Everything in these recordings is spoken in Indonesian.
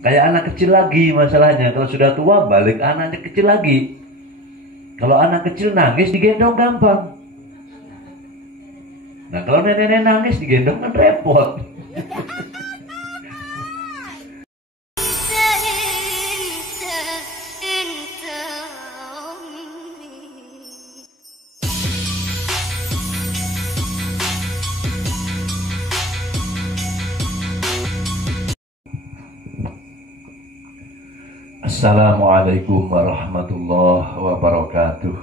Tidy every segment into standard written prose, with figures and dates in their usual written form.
Kayak anak kecil lagi masalahnya. Kalau sudah tua balik anaknya kecil lagi. Kalau anak kecil nangis digendong gampang. Nah kalau nenek-nenek nangis digendong kan repot. Assalamualaikum warahmatullahi wabarakatuh.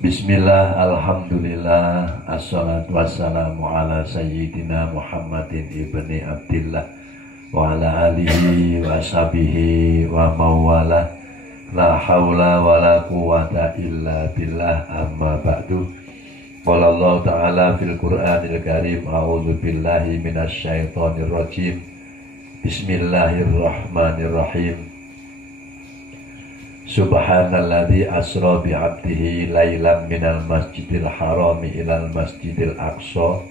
Bismillah, alhamdulillah, assalatu wassalamu ala sayyidina Muhammadin ibni Abdillah wa ala alihi wa sahbihi wa mawala. La hawla wa la quwata illa billah, amma ba'du. Qala Allah ta'ala fil Qur'anil Karim, a'udzu billahi minasy syaithanir rajim. Bismillahirrahmanirrahim. Subhanalladzi asra bi'abdihi lailan minal masjidil harami ilal masjidil aqsa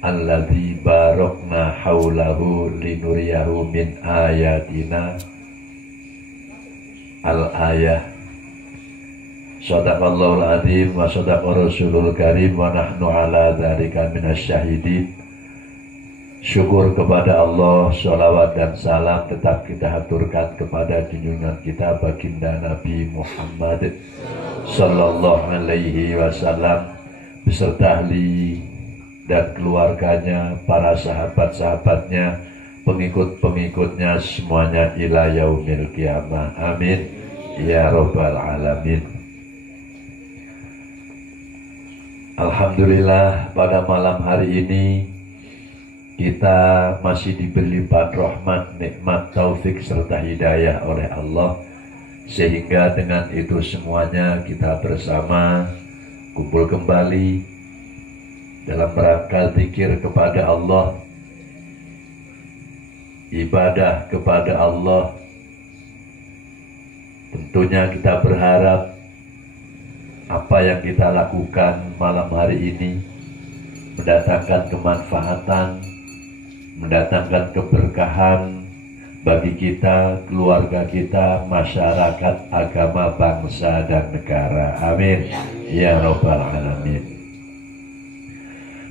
alladzi barakna haulahu linuriyahu min ayatina. Al-ayah. Shadaqallahul adzim wa shadaqa rasulul karim wa nahnu ala dzalika minasyahidin. Syukur kepada Allah, sholawat dan salam tetap kita haturkan kepada junjungan kita baginda Nabi Muhammad sallallahu alaihi wasallam beserta ahli dan keluarganya, para sahabat-sahabatnya, pengikut-pengikutnya semuanya ila yaumil qiyamah. Amin ya rabbal alamin. Alhamdulillah, pada malam hari ini kita masih diberi lipat rahmat, nikmat, taufik serta hidayah oleh Allah, sehingga dengan itu semuanya kita bersama kumpul kembali dalam rangka zikir kepada Allah, ibadah kepada Allah. Tentunya kita berharap apa yang kita lakukan malam hari ini mendatangkan kemanfaatan, mendatangkan keberkahan bagi kita, keluarga kita, masyarakat, agama, bangsa, dan negara. Amin ya rabbal alamin.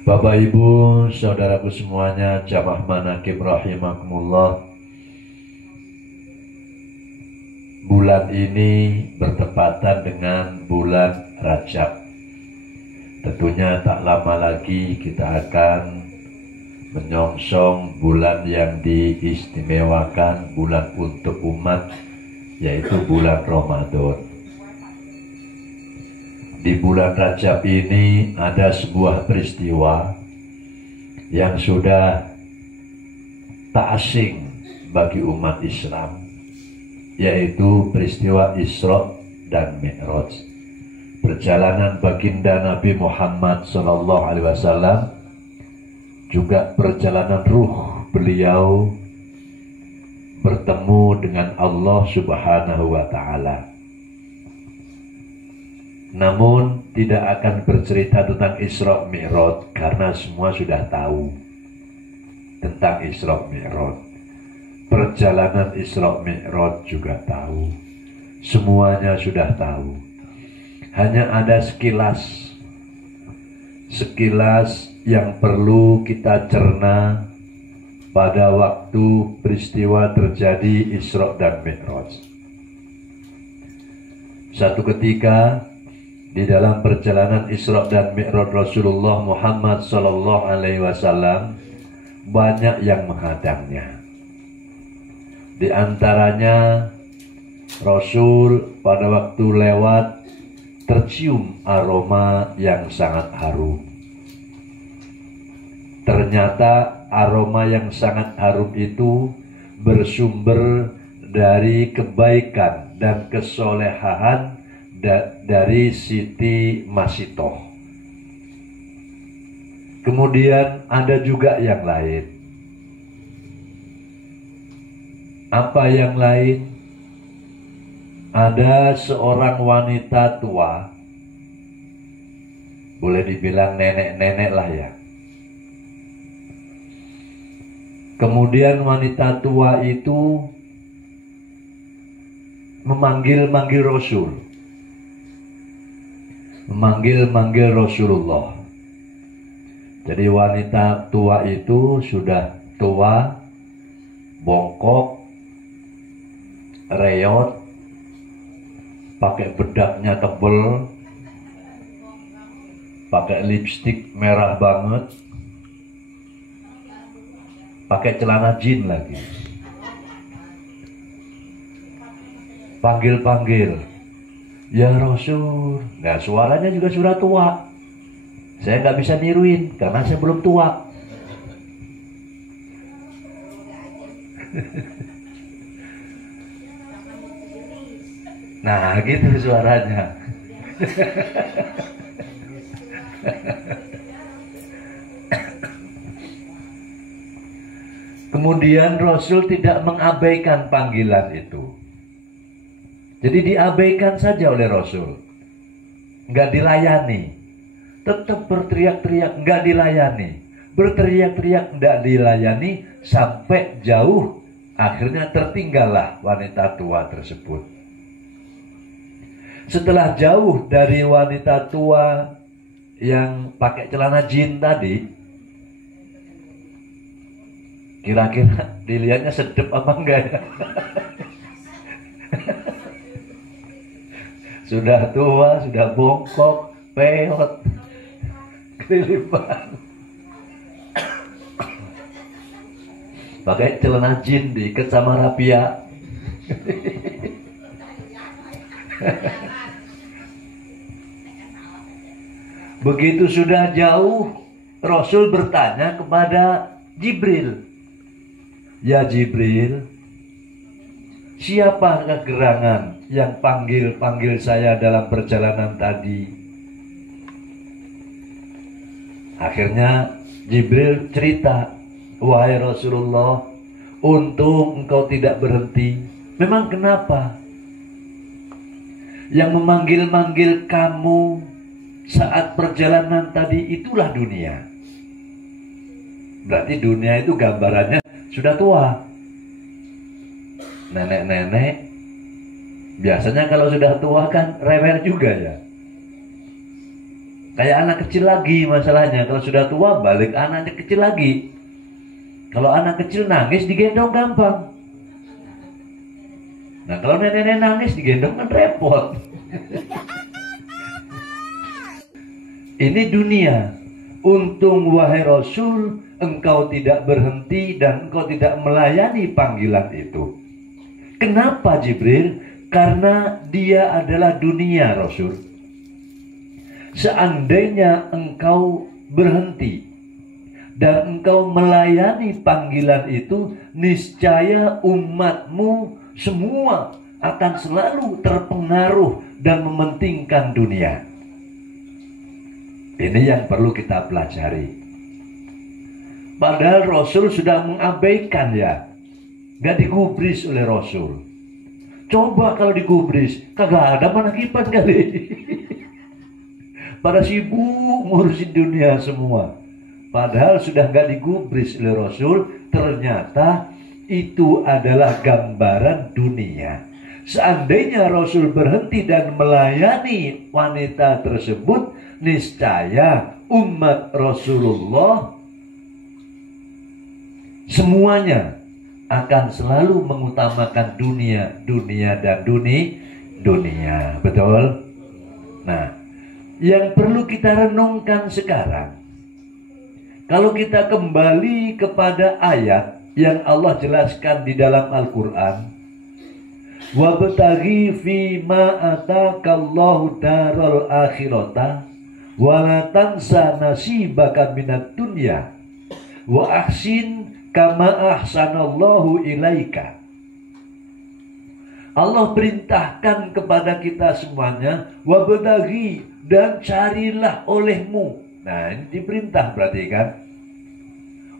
Bapak Ibu, saudaraku semuanya, jamaah manaqib rahimakumullah. Bulan ini bertepatan dengan bulan Rajab. Tentunya tak lama lagi kita akan menyongsong bulan yang diistimewakan, bulan untuk umat, yaitu bulan Ramadan. Di bulan Rajab ini ada sebuah peristiwa yang sudah tak asing bagi umat Islam, yaitu peristiwa Isra dan Mi'raj. Perjalanan baginda Nabi Muhammad SAW, juga perjalanan ruh beliau bertemu dengan Allah Subhanahu wa ta'ala. Namun tidak akan bercerita tentang Isra Mi'raj karena semua sudah tahu tentang Isra Mi'raj. Perjalanan Isra Mi'raj juga tahu. Semuanya sudah tahu. Hanya ada sekilas yang perlu kita cerna pada waktu peristiwa terjadi Isra dan Mi'raj. Satu ketika di dalam perjalanan Isra dan Mi'raj Rasulullah Muhammad SAW banyak yang menghadangnya. Di antaranya Rasul pada waktu lewat tercium aroma yang sangat harum. Ternyata aroma yang sangat harum itu bersumber dari kebaikan dan kesolehan dari Siti Masitoh. Kemudian ada juga yang lain. Apa yang lain? Ada seorang wanita tua, boleh dibilang nenek-nenek lah ya, Kemudian wanita tua itu memanggil-manggil Rasul. Memanggil-manggil Rasulullah. Jadi wanita tua itu sudah tua, bongkok, reyot, pakai bedaknya tebel, pakai lipstik merah banget, pakai celana jin lagi. Panggil-panggil, ya Rasul. Nah, suaranya juga sudah tua. Saya nggak bisa niruin karena saya belum tua. Nah, gitu suaranya. Kemudian Rasul tidak mengabaikan panggilan itu. Jadi diabaikan saja oleh Rasul. Nggak dilayani. Tetap berteriak-teriak, nggak dilayani. Berteriak-teriak, nggak dilayani. Sampai jauh, akhirnya tertinggallah wanita tua tersebut. Setelah jauh dari wanita tua yang pakai celana jin tadi, kira-kira dilihatnya sedep apa enggak ya? Sudah tua, sudah bongkok, peot, kelilipan. Pakai celana jin diikat sama rapia. Begitu sudah jauh, Rasul bertanya kepada Jibril, ya Jibril, siapakah gerangan yang panggil-panggil saya dalam perjalanan tadi? Akhirnya Jibril cerita, wahai Rasulullah, untung engkau tidak berhenti. Memang kenapa? Yang memanggil-manggil kamu saat perjalanan tadi itulah dunia. Berarti dunia itu gambarannya sudah tua. Nenek-nenek biasanya kalau sudah tua kan rewel juga ya. Kayak anak kecil lagi masalahnya. Kalau sudah tua balik anaknya kecil lagi. Kalau anak kecil nangis digendong gampang. Nah kalau nenek-nenek nangis digendong kan repot. Ini dunia. Untung wahai Rasul, engkau tidak berhenti dan engkau tidak melayani panggilan itu. Kenapa Jibril? Karena dia adalah dunia, Rasul. Seandainya engkau berhenti dan engkau melayani panggilan itu, niscaya umatmu semua akan selalu terpengaruh dan mementingkan dunia. Ini yang perlu kita pelajari. Padahal Rasul sudah mengabaikan ya. Gak digubris oleh Rasul. Coba kalau digubris, kagak ada penakipan kali. Pada sibuk ngurusin dunia semua. Padahal sudah gak digubris oleh Rasul, ternyata itu adalah gambaran dunia. Seandainya Rasul berhenti dan melayani wanita tersebut, niscaya umat Rasulullah semuanya akan selalu mengutamakan dunia dan dunia. Betul? Nah, yang perlu kita renungkan sekarang, kalau kita kembali kepada ayat yang Allah jelaskan di dalam Al-Quran, wabtaghi fima atakallahu daral akhirata wala tansa nasibaka minad dunya wa ahsin kama ahsanallahu ilaika. Allah perintahkan kepada kita semuanya, wabtaghi, dan carilah olehmu. Nah, ini diperintah berarti kan.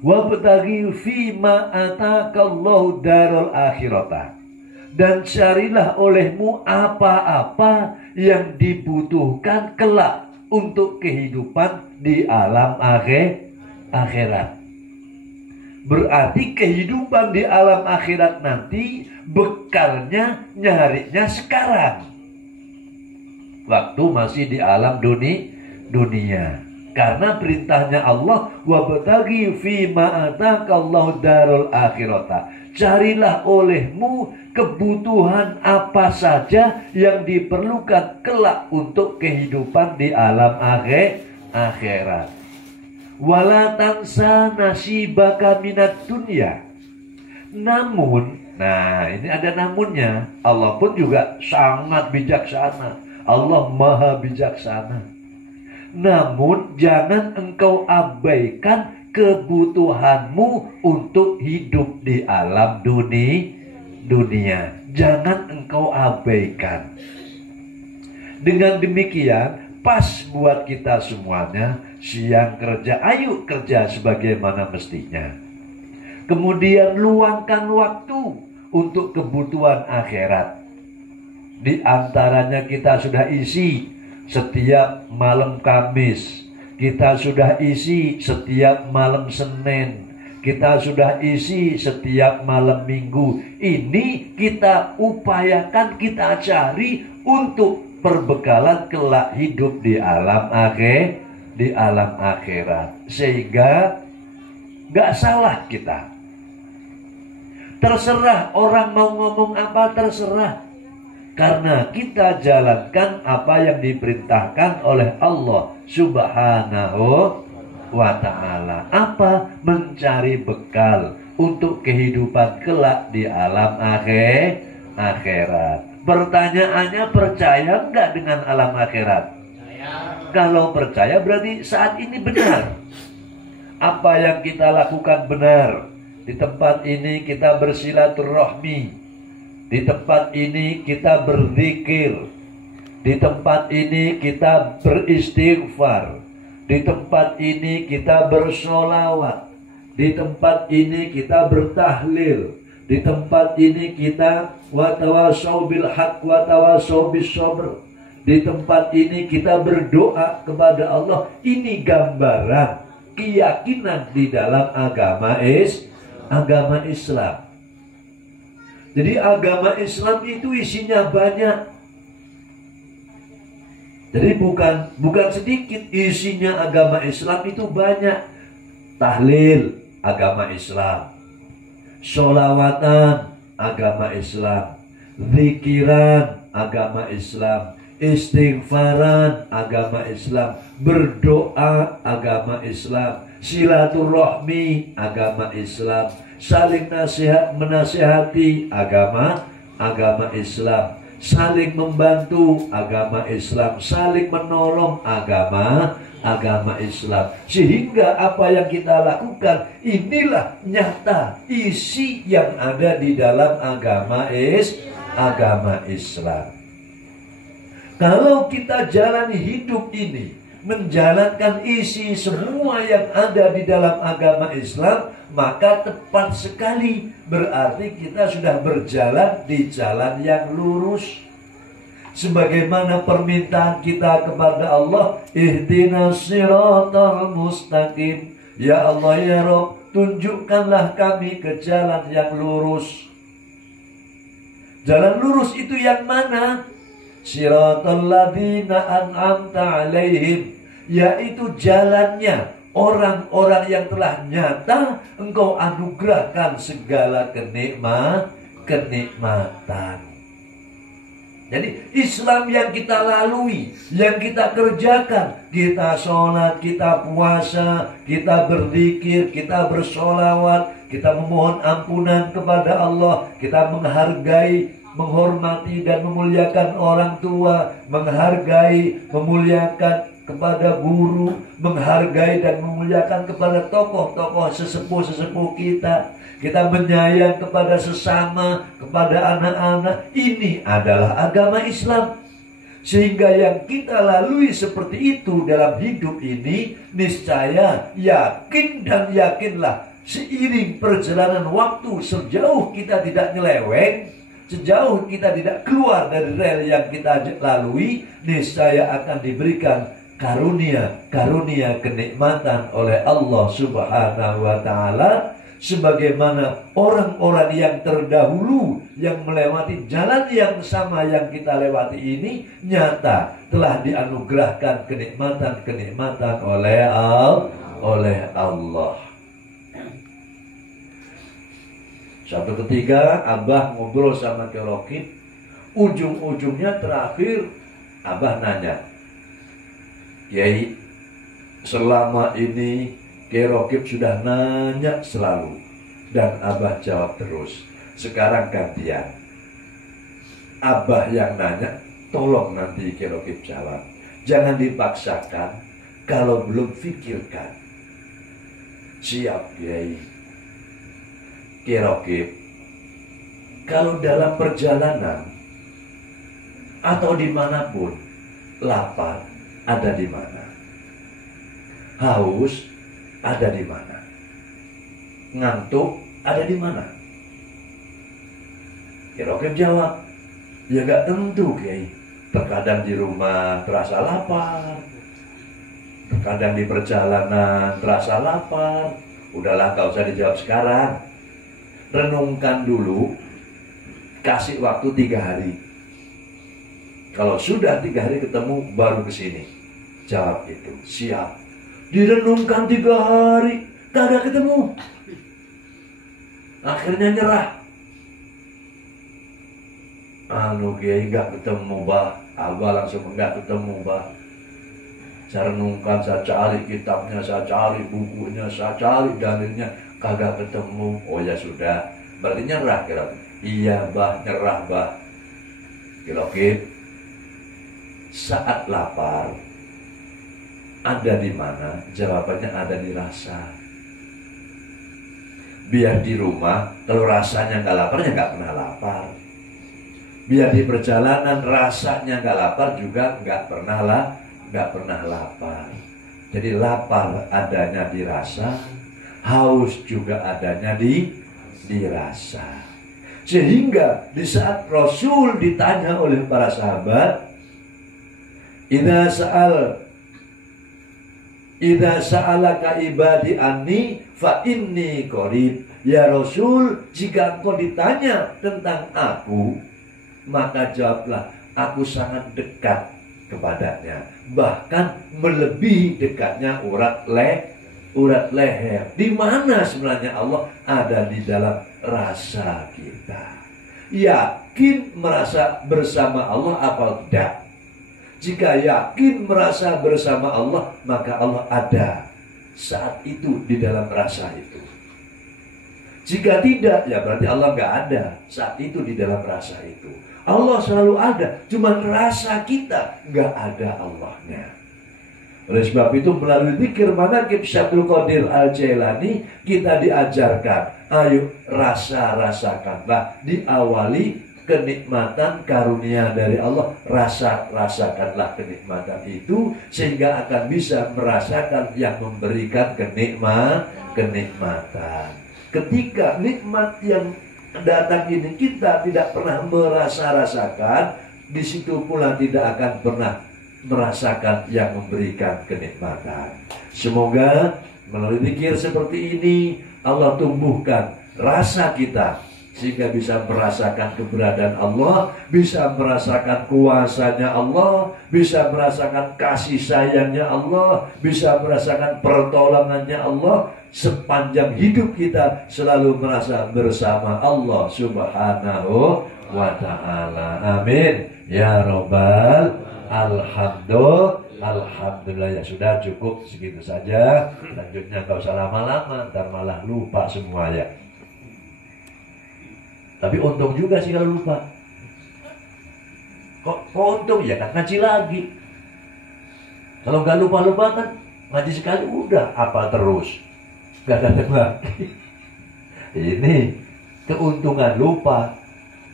Wabtaghi fima atakallahu daral akhirata, dan carilah olehmu apa-apa yang dibutuhkan kelak untuk kehidupan di alam akhirat. Berarti kehidupan di alam akhirat nanti bekalnya nyarinya sekarang, waktu masih di alam dunia. Karena perintahnya Allah, wabtaghi fima atakallahu darul akhirata. Carilah olehmu kebutuhan apa saja yang diperlukan kelak untuk kehidupan di alam akhirat. Wala tansa nasibaka minat dunya. Namun, nah ini ada namunnya. Allah pun juga sangat bijaksana. Allah maha bijaksana. Namun jangan engkau abaikan kebutuhanmu untuk hidup di alam dunia. Jangan engkau abaikan. Dengan demikian pas buat kita semuanya. Siang kerja, ayo kerja sebagaimana mestinya. Kemudian luangkan waktu untuk kebutuhan akhirat. Di antaranya kita sudah isi setiap malam Kamis, kita sudah isi setiap malam Senin, kita sudah isi setiap malam Minggu. Ini kita upayakan, kita cari untuk perbekalan kelak hidup di alam akhirat. Sehingga gak salah kita. Terserah orang mau ngomong apa, terserah. Karena kita jalankan apa yang diperintahkan oleh Allah Subhanahu wa ta'ala. Apa? Mencari bekal untuk kehidupan kelak di alam akhirat. Pertanyaannya, percaya enggak dengan alam akhirat? Kalau percaya berarti saat ini benar. Apa yang kita lakukan benar. Di tempat ini kita bersilaturahmi. Di tempat ini kita berzikir. Di tempat ini kita beristighfar. Di tempat ini kita bersolawat. Di tempat ini kita bertahlil. Di tempat ini kita watawasau bil haq watawasau bis sabr. Di tempat ini kita berdoa kepada Allah. Ini gambaran keyakinan di dalam agama Islam. Jadi agama Islam itu isinya banyak. Jadi bukan sedikit isinya agama Islam itu banyak. Tahlil agama Islam, sholawatan agama Islam, zikiran agama Islam, istighfaran agama Islam, berdoa agama Islam, silaturahmi agama Islam, saling menasihati agama Islam, saling membantu agama Islam, saling menolong agama Islam. Sehingga apa yang kita lakukan inilah nyata isi yang ada di dalam agama Islam. Kalau kita jalani hidup ini menjalankan isi semua yang ada di dalam agama Islam, maka tepat sekali berarti kita sudah berjalan di jalan yang lurus. Sebagaimana permintaan kita kepada Allah, ihdinas siratal mustaqim. Ya Allah ya Rabb, tunjukkanlah kami ke jalan yang lurus. Jalan lurus itu yang mana? Siratal ladzina an'amta alaihim, yaitu jalannya orang-orang yang telah nyata engkau anugerahkan segala kenikmatan. Jadi Islam yang kita lalui, yang kita kerjakan, kita sholat, kita puasa, kita berzikir, kita bersolawat, kita memohon ampunan kepada Allah, kita menghargai, menghormati dan memuliakan orang tua, menghargai, memuliakan kepada guru, menghargai dan memuliakan kepada tokoh-tokoh sesepuh-sesepuh kita. Kita menyayang kepada sesama, kepada anak-anak. Ini adalah agama Islam. Sehingga yang kita lalui seperti itu dalam hidup ini, niscaya yakin dan yakinlah seiring perjalanan waktu, sejauh kita tidak nyeleweng, sejauh kita tidak keluar dari rel yang kita lalui, niscaya akan diberikan karunia kenikmatan oleh Allah Subhanahu wa ta'ala. sebagaimana orang-orang yang terdahulu yang melewati jalan yang sama yang kita lewati ini nyata telah dianugerahkan kenikmatan-kenikmatan oleh Allah. Suatu ketika Abah ngobrol sama Ki Rokib, ujung-ujungnya terakhir Abah nanya, Kiai, selama ini Ki Rokib sudah nanya selalu dan Abah jawab terus. Sekarang gantian, Abah yang nanya, tolong nanti Ki Rokib jawab. Jangan dipaksakan, kalau belum pikirkan. Siap Kiai. Ki Rokib, kalau dalam perjalanan atau dimanapun, lapar ada di mana? Haus ada di mana? Ngantuk ada di mana? Ki Rokib jawab, ya gak tentu Kiai. Terkadang di rumah terasa lapar, terkadang di perjalanan terasa lapar. Udahlah, gak usah dijawab sekarang. Renungkan dulu, kasih waktu 3 hari. Kalau sudah 3 hari ketemu, baru ke sini. Jawab itu, siap. Direnungkan 3 hari, gak ada ketemu. Akhirnya nyerah. Kiai gak ketemu bah. Abah langsung gak ketemu bah. Saya renungkan, saya cari kitabnya, saya cari bukunya, saya cari dalilnya, kagak ketemu. Oh ya sudah, berarti nyerah Ki Rokib. Iya bah, nyerah bah. Ki Rokib, saat lapar ada di mana? Jawabannya ada di rasa. Biar di rumah, kalau rasanya nggak lapar ya nggak pernah lapar. Biar di perjalanan rasanya nggak lapar juga nggak pernah lapar. Jadi lapar adanya di rasa, haus juga adanya di rasa. Sehingga di saat Rasul ditanya oleh para sahabat, Idza sa'alaka ibadi anni fa inni qarib. Ya Rasul, jika engkau ditanya tentang aku, maka jawablah, aku sangat dekat kepadanya. Bahkan melebihi dekatnya urat leher. Di mana sebenarnya Allah? Ada di dalam rasa kita. Yakin merasa bersama Allah apa tidak? Jika yakin merasa bersama Allah, maka Allah ada saat itu di dalam rasa itu. Jika tidak, ya berarti Allah nggak ada saat itu di dalam rasa itu. Allah selalu ada, cuma rasa kita nggak ada Allahnya. Oleh sebab itu melalui zikir manaqib Syaikhul Qadir Al-Jailani kita diajarkan, ayo rasakanlah, diawali kenikmatan karunia dari Allah, rasakanlah kenikmatan itu sehingga akan bisa merasakan yang memberikan kenikmatan. Ketika nikmat yang datang ini kita tidak pernah rasakan, di situ pula tidak akan pernah merasakan yang memberikan kenikmatan. Semoga melalui zikir seperti ini Allah tumbuhkan rasa kita sehingga bisa merasakan keberadaan Allah, bisa merasakan kuasanya Allah, bisa merasakan kasih sayangnya Allah, bisa merasakan pertolongannya Allah. Sepanjang hidup kita selalu merasa bersama Allah Subhanahu wa ta'ala. Amin ya Rabbal Alhamdulillah. Ya sudah, cukup segitu saja. Lanjutnya gak usah lama-lama, ntar malah lupa semua ya. Tapi untung juga sih kalau lupa. Kok untung ya kan ngaji lagi. Kalau nggak lupa kan ngaji sekali udah apa terus, nggak datang lagi. Ini keuntungan lupa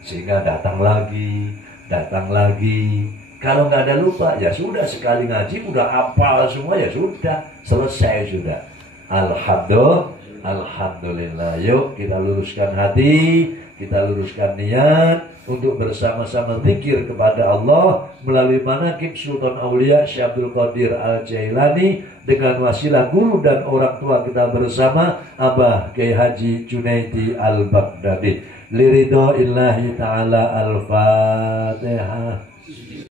sehingga datang lagi. Kalau nggak ada lupa ya sudah, sekali ngaji udah hafal semua, ya sudah selesai sudah. Alhamdulillah. Yuk kita luruskan hati, kita luruskan niat, untuk bersama-sama zikir kepada Allah melalui manaqib Sultan Aulia Syekh Abdul Qadir Al-Jailani dengan wasilah guru dan orang tua kita bersama Abah Kiai Haji Junaidi Al-Baghdadi. Liridho illahi ta'ala. Al-Fatihah.